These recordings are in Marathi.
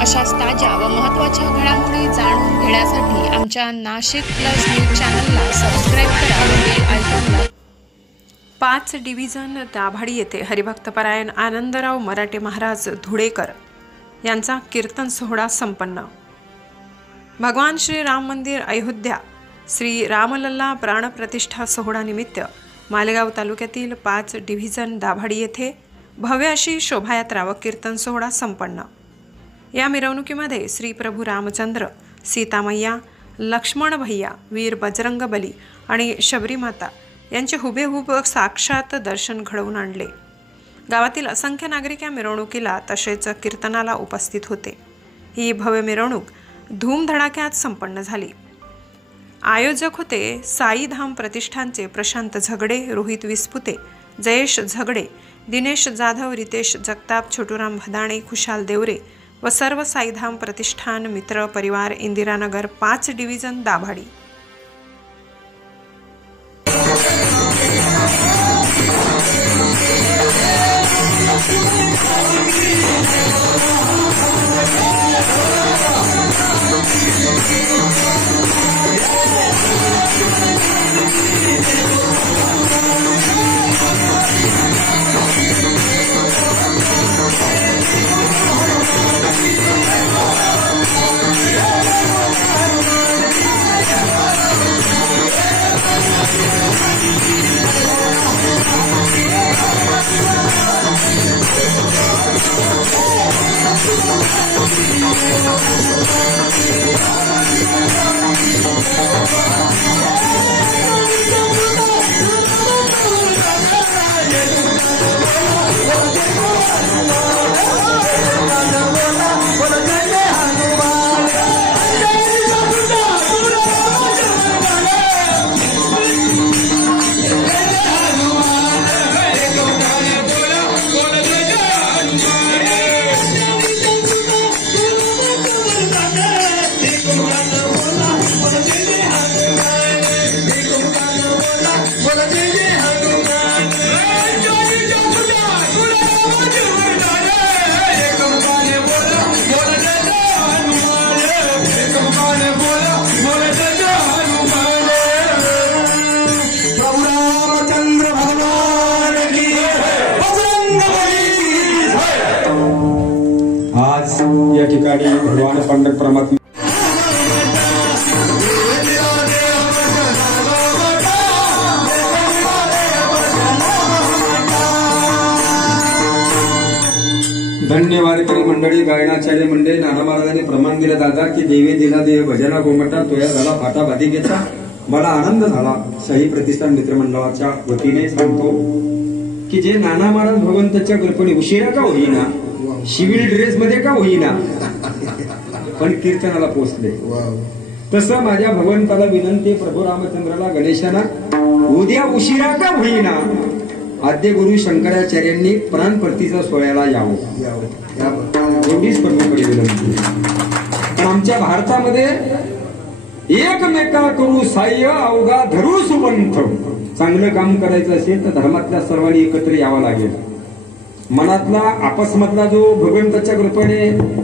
अशाच ताज्या व महत्त्वाच्या घडामोडी जाणून घेण्यासाठी आमच्या नाशिक प्लस न्यूज चॅनलला सबस्क्राईब करा व बेल आयकॉनला 5 डिव्हिजन दाभाडी येथे हरिभक्तपरायण आनंदराव मराठे महाराज धुळेकर यांचा कीर्तन सोहळा संपन्न। भगवान श्री राम मंदिर अयोध्या श्री रामलल्ला प्राणप्रतिष्ठा सोहळा निमित्त मालेगाव तालुक्यातील 5 डिव्हिजन दाभाडी येथे भव्य अशी शोभायात्रा व कीर्तन सोहळा संपन्न। या मिरवणुकीमध्ये श्री प्रभू रामचंद्र, सीतामय्या, लक्ष्मण भैया, वीर बजरंग बली आणि शबरी माता यांचे हुबेहूब साक्षात दर्शन घडवून आणले। गावातील असंख्य नागरिक या मिरवणुकीला तसेच कीर्तनाला उपस्थित होते। ही भव्य मिरवणूक धूमधडाक्यात संपन्न झाली। आयोजक होते साईधाम प्रतिष्ठानचे प्रशांत झगडे, रोहित विस्पुते, जयेश झगडे, दिनेश जाधव, रितेश जगताप, छोटूराम भदाणे, खुशाल देवरे व सर्व साईधाम प्रतिष्ठान मित्र परिवार, इंदिरानगर 5 डिव्हिजन दाभाडी। आज या ठिकाणी भगवान पांडुरंग परमात्मा धन्यवाद करी मंडळी, गायनाचार्य मंडळी, नाना महाराजांनी प्रमाण दिलं दादा की देवे दिला देव भजना गोमटा तोया झाला फाटा बाधिकेचा। मला आनंद झाला शाही प्रतिष्ठान मित्रमंडळाच्या वतीने सांगतो की जे नाना महाराज भगवंताच्या कृपेने उशिरा का होईना, सिव्हिल ड्रेस मध्ये का होईना, पण कीर्तनाला पोहोचले। तसं माझ्या भगवंताला विनंती, प्रभू रामचंद्राला, गणेशाला उद्या उशिरा का होईना आद्य गुरु शंकराचार्यांनी प्राणप्रतिष्ठा सोहळ्याला यावं, एवढीच प्रभूकडे विनंती। पण आमच्या भारतामध्ये एकमेका करू साह्य अवघा धरू सुपंथ, चांगलं काम करायचं असेल तर धर्मातल्या सर्वांनी एकत्र यावं लागेल। मनातला आपसमधला जो भगवंताच्या कृपेने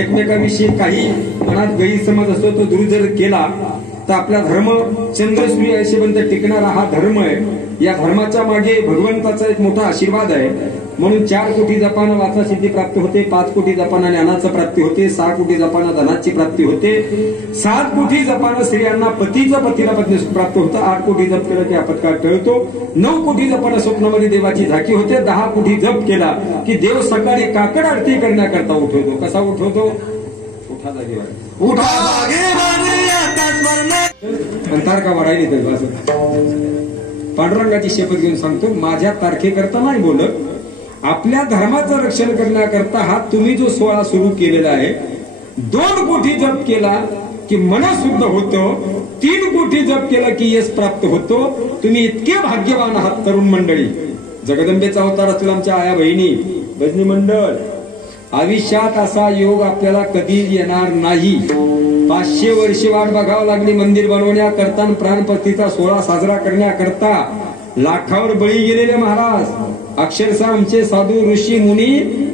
एकमेकाविषयी काही मनात गैरसमज असतो तो दूर जर केला तर आपला धर्म चंद्रसूर्य ऐशेपर्यंत टिकणारा हा धर्म आहे। या धर्माच्या मागे भगवंताचा एक मोठा आशीर्वाद आहे। म्हणून 4 कोटी जपांना वाचा सिद्धी प्राप्त होते, 5 कोटी जपांना ज्ञानाची प्राप्ती होते, 6 कोटी जपांना धनाची प्राप्ती होते, 7 कोटी जपांना स्त्रियांना पतीला पत्नी प्राप्त होतं, 8 कोटी जप केलं की अपत्कार टळतो, 9 कोटी जपांना स्वप्नामध्ये देवाची झाकी होते, 10 कोटी जप केला की देव सकाळी काकड आरती करण्याकरता उठवतो। कसा उठवतो? उठा जागेवर उठा अंतार का वाढायला येते। पांडुरंगाची शपथ घेऊन सांगतो, माझ्या तारखेकरता नाही बोलत, आपल्या धर्माचं रक्षण करण्याकरता हा तुम्ही जो सोहळा सुरू केलेला आहे, 2 कोटी जप केला की मन शुद्ध होतं, 3 कोटी जप केला की यश प्राप्त होतो। तुम्ही इतके भाग्यवान आहात तरुण मंडळी। जगदंबेचा अवतार असतील आमच्या आया बहिणी, भजनी मंडळ, आयुष्यात असा योग आपल्याला कधी येणार नाही। 500 वर्षे वाट बघावं लागली मंदिर बनवण्याकरता, प्राणप्रतिष्ठा सोहळा साजरा करण्याकरता। लाखावर बळी गेलेले महाराज, अक्षरशः आमचे साधू ऋषी मुनी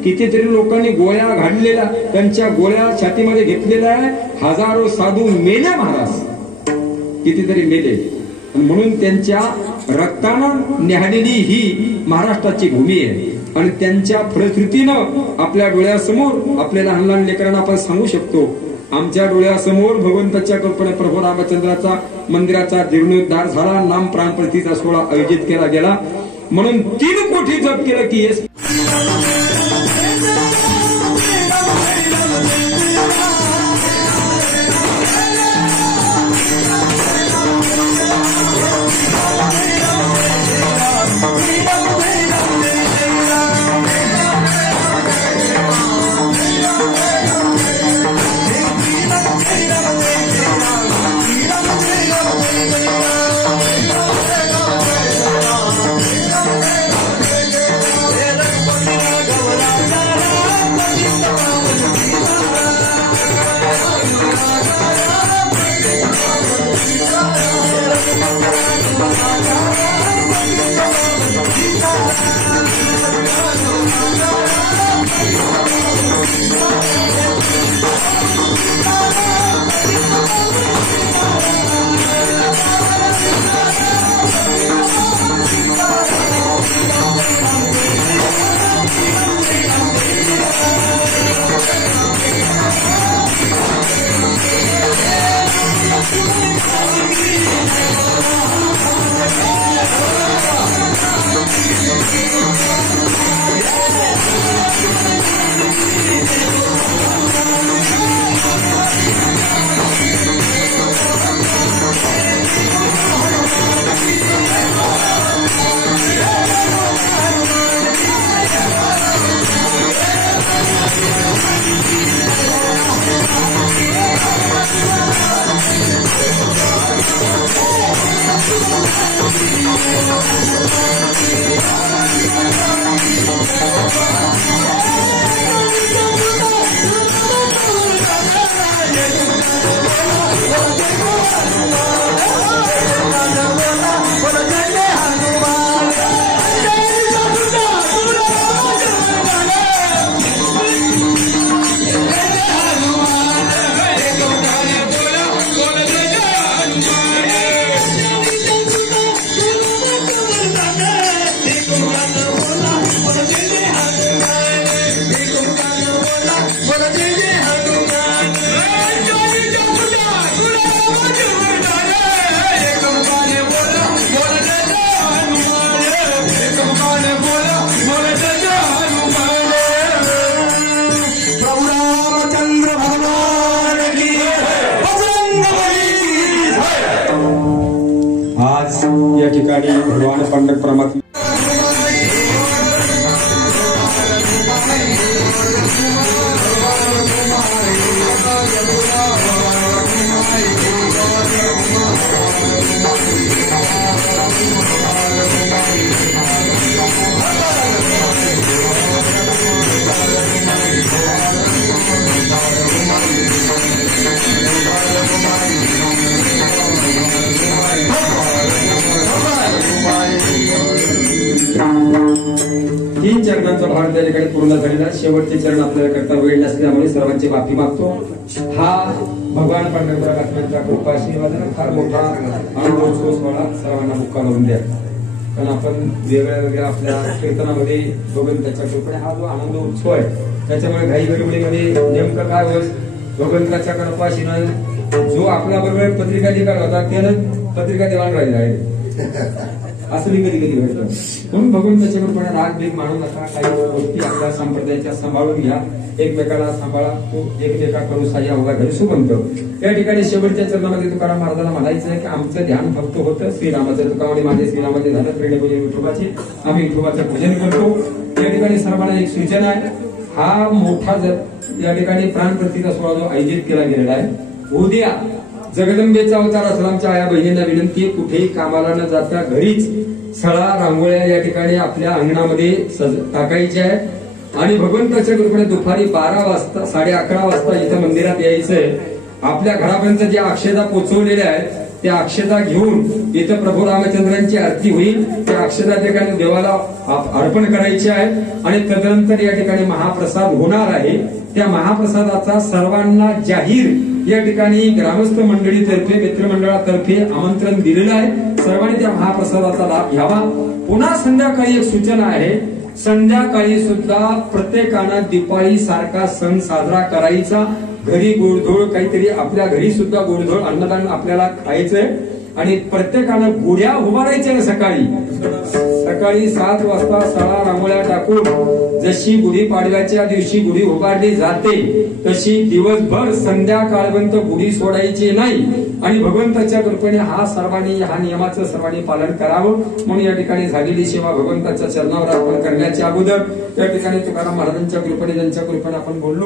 कितीतरी लोकांनी गोळ्या घाललेल्या, त्यांच्या गोळ्या छातीमध्ये घेतलेल्या आहे. हजारो साधू मेले महाराज, कितीतरी मेले. म्हणून त्यांच्या रक्तानं न्याहालेली ही महाराष्ट्राची भूमी आहे. आणि त्यांच्या फलश्रुतीनं आपल्या डोळ्यासमोर आपल्या लहान लहान लेकरांना आपण सांगू शकतो, आमच्या डोळ्यासमोर भगवंताच्या कल्पने प्रभू रामचंद्राचा मंदिराचा जीर्णोद्धार झाला, नाम प्राणप्रतिष्ठा सोहळा आयोजित केला गेला. म्हणून 3 कोटी जप केलं की या ठिकाणी भगवान पांडुरंग परमात्मा तीन चरणांचा भार त्या ठिकाणी पूर्ण झालेला. शेवटचे चरण आपल्याला करता वेळ नसल्यामुळे सर्वांची माफी मागतो. हा भगवान पांडुरंग परमात्म्याच्या कृपा आशीर्वादाने फार मोठा अनुभव सोहळा सर्वांना मुक्का लावून द्या. कारण आपण वेगळ्या आपल्या कीर्तनामध्ये भगवंताच्या कृपेने हा जो आनंद उत्सव आहे त्याच्यामुळे घाई गडबडीमध्ये नेमकं काय होत, भगवंताच्या कृपा आशीर्वादाने जो आपला बरोबर पत्रिका लिहिला होता त्यानं पत्रिका देवाण राहिला आहे असं मी कधी कधी घडलं. म्हणून भगवंताच्या कृपेने राग भेद मानू नका. काही गोष्टी आपल्या संप्रदायाच्या सांभाळून घ्या, एकमेकाला सांभाळा, तो एकमेकाकडून साह्य अवघा घरी सुबंतो. या ठिकाणी शेवटच्या चरणामध्ये तुकाराम महाराजांना म्हणायचं आहे की आमचं ध्यान फक्त होतं श्रीरामाचं. तुकाराम माझे श्रीरामाचे झालं प्रेरणे पूजन विठोबाचे, आम्ही विठोबाचं पूजन करतो. या ठिकाणी सर्वांना एक सूचना आहे, हा मोठा या ठिकाणी प्राणप्रतिष्ठा सोहळा जो आयोजित केला गेलेला आहे, उद्या जगदंबेचा अवतार असला आमच्या आया बहिणींना विनंती, कुठेही कामाला न जाता घरीच सळा रांगोळ्या या ठिकाणी आपल्या अंगणामध्ये टाकायच्या आहेत आणि भगवंताच्या कृपेने दुपारी 12 वाजता 11:30 वाजता इथं मंदिरात यायचंय. आपल्या घरापर्यंत ज्या अक्षदा पोहोचवलेल्या आहेत त्या अक्षता घेऊन इथं प्रभू रामचंद्रांची आरती होईल. त्या अक्षता ठिकाणी देवाला अर्पण करायची आहे आणि तदनंतर या ठिकाणी महाप्रसाद होणार आहे. त्या महाप्रसादाचा सर्वांना जाहीर या ठिकाणी ग्रामस्थ मंडळीतर्फे मित्रमंडळातर्फे आमंत्रण दिलेलं आहे. सर्वांनी त्या महाप्रसादाचा लाभ घ्यावा. पुन्हा संध्याकाळी एक सूचना आहे, संध्याकाळी सुद्धा प्रत्येकानं दिवाळी सारखा सण साजरा करायचा. घरी गोडधोड काहीतरी, आपल्या घरी सुद्धा गोडधोड अन्नदान आपल्याला खायचंय आणि प्रत्येकानं गुढ्या उभारायच्या. सकाळी 7 वाजता सळा रांगोळ्या टाकून जशी गुढीपाडव्याच्या दिवशी गुढी उभारली जाते तशी दिवसभर संध्याकाळपर्यंत गुढी सोडायची नाही. आणि भगवंताच्या कृपेने ह्या नियमाचं सर्वांनी पालन करावं. म्हणून या ठिकाणी झालेली सेवा भगवंताच्या चरणावर अर्पण करण्याच्या अगोदर या ठिकाणी तुकाराम महाराजांच्या कृपेने, ज्यांच्या कृपेने आपण बोललो.